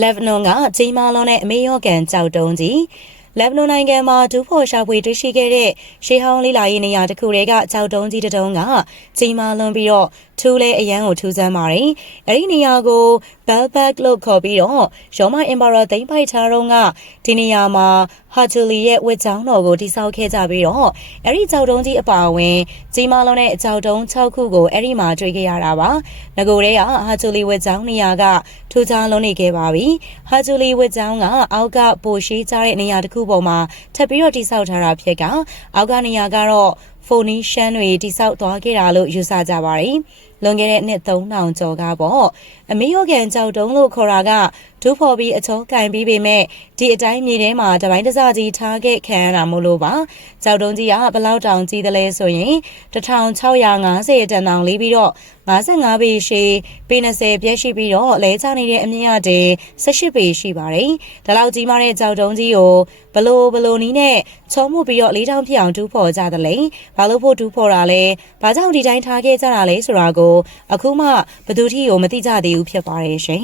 လက်ဘနွန်ကကြီးမားလွန်တဲ့အမေရောကန်ကြောက်တုံးကြီးလက်ဘနွန်နိုင်ငံမှာဒူးဖော်ရှာဖွေတွေ့ရှိခဲ့တဲ့ရှေးဟောင်းလေးလာရေးနေရာတစ်ခုတည်းကကြောက်တုံးကြီးတစ်တုံးကကြီးမားလွန်ပြီးတော့ထူးလဲအရန်ကိုထူးဆန်းပါတယ်။အဲ့ဒီနေရာကို Belbek လို့ခေါ်ပြီးတော့ရောမအင်ပါရာသိမ့်ပိုက်ချာတော့ကဒီနေရာမှာဟာဂျူလီရဲ့ဝစ်ချောင်းတော်ကိုတိစောက်ခဲ့ကြပြီးတော့အဲ့ဒီကြောက်တုံးကြီးအပါအဝင်ကြီးမားလွန်တဲ့အကြောက်တုံး6ခုကိုအဲ့ဒီမှာတွေ့ခဲ့ရတာပါ။ငကိုတည်းကဟာဂျူလီဝစ်ချောင်းနေရာကထူးခြားလွန်နေခဲ့ပါပြီ။ဟာဂျူလီဝစ်ချောင်းကအောက်ကပိုရှိကြတဲ့နေရာတစ်ခုပေါ်မှာထပ်ပြီးတော့တိစောက်ထားတာဖြစ်ကအောက်ကနေရာကတော့ဖိုနီရှန်တွေတိစောက်သွားခဲ့တာလို့ယူဆကြပါတယ်။လွန်ခဲ့တဲ့နှစ်3000ကျော်ကပေါ့အမေယောကန်ကြောက်တုံးလို့ခေါ်တာကဒူးဖော်ပြီးအချောကင်ပြီးပေမဲ့ဒီအတိုင်းမြေထဲမှာတပိုင်းတစကြီးထားခဲ့ခံရတာမို့လို့ပါကြောက်တုံးကြီးကဘလောက်တောင်ကြီးသလဲဆိုရင်1650တန်တောင်လေးပြီးတော့55ပေရှည်ပေ20ပြည့်ရှိပြီးတော့လဲချနေတဲ့အမြင့်ရတဲ့18ပေရှိပါတယ်ဒါလောက်ကြီးမားတဲ့ကြောက်တုံးကြီးကိုဘလို့ဘလို့နီးနဲ့ချုံမှုပြီးတော့လေးတောင်ဖြစ်အောင်ဒူးဖော်ကြတယ်လေဘာလို့ဖို့ဒူးဖော်တာလဲဘာကြောင့်ဒီတိုင်းထားခဲ့ကြတာလဲဆိုတာကိုအခုမှဘသူထီကိုမသိကြသေးဘူးဖြစ်ပါတယ်ရှင်